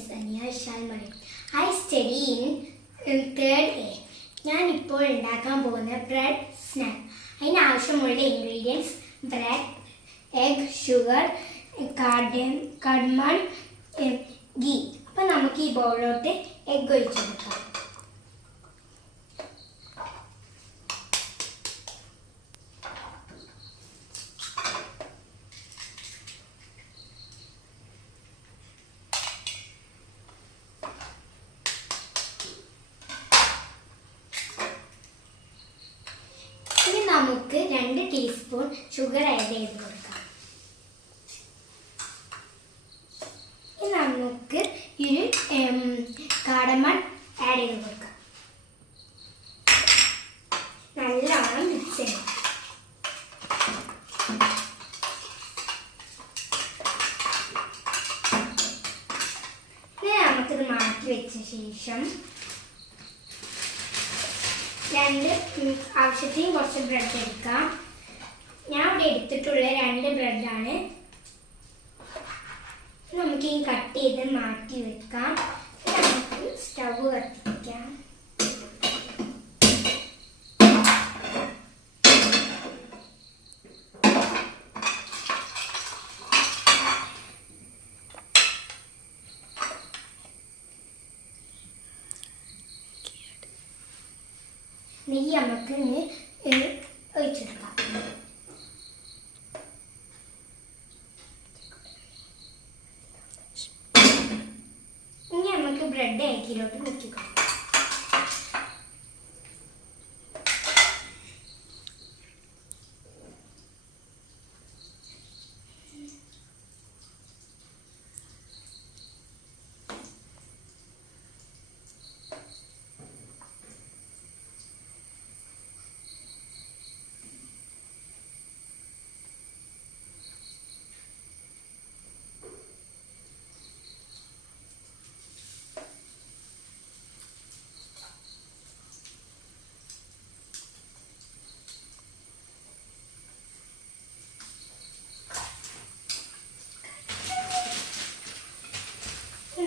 Miss Ania Shalmani. I study in 3rd A. ഞാൻ ഇപ്പോൾ ഉണ്ടാക്കാൻ പോകുന്ന ബ്രെഡ് സ്നാക്ക്. അതിന് ആവശ്യമുള്ള ingredients bread, egg, sugar, cardamom, ghee. അപ്പം നമുക്ക് ഈ ബൗളിലോട്ട് എഗ് ഒഴിച്ചെടുക്കാം. ഇനി നമുക്ക് 2 ടീസ്പൂൺ ഷുഗർ ആഡ് ചെയ്ത് കൊടുക്കാം. ഇനി നമുക്ക് ഒരു കാടമൺ ആഡ് ചെയ്ത് കൊടുക്കാം. നല്ലോണം മിക്സ് ചെയ്യണം. ഇനി നമുക്കിത് മാറ്റി വെച്ച ശേഷം ആവശ്യത്തിന് കുറച്ച് ബ്രെഡ് എടുക്കാം. ഞാൻ ഇവിടെ എടുത്തിട്ടുള്ള 2 ബ്രെഡാണ്. നമുക്ക് ഈ കട്ട് ചെയ്ത് മാറ്റി വെക്കാം. നമുക്ക് സ്റ്റവ് കത്തിക്കാം. നെയ്യ് നമുക്ക് ഒഴിച്ചെടുക്കാം. ഇനി നമുക്ക് ബ്രെഡ് എഗ്ഗിലോട്ട് മുക്കിക്കാം.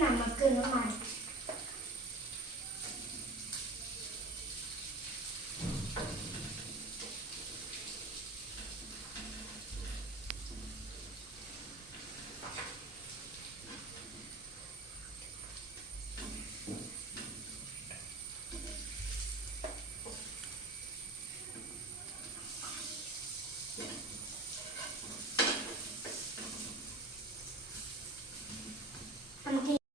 നമുക്ക് മറിച്ച്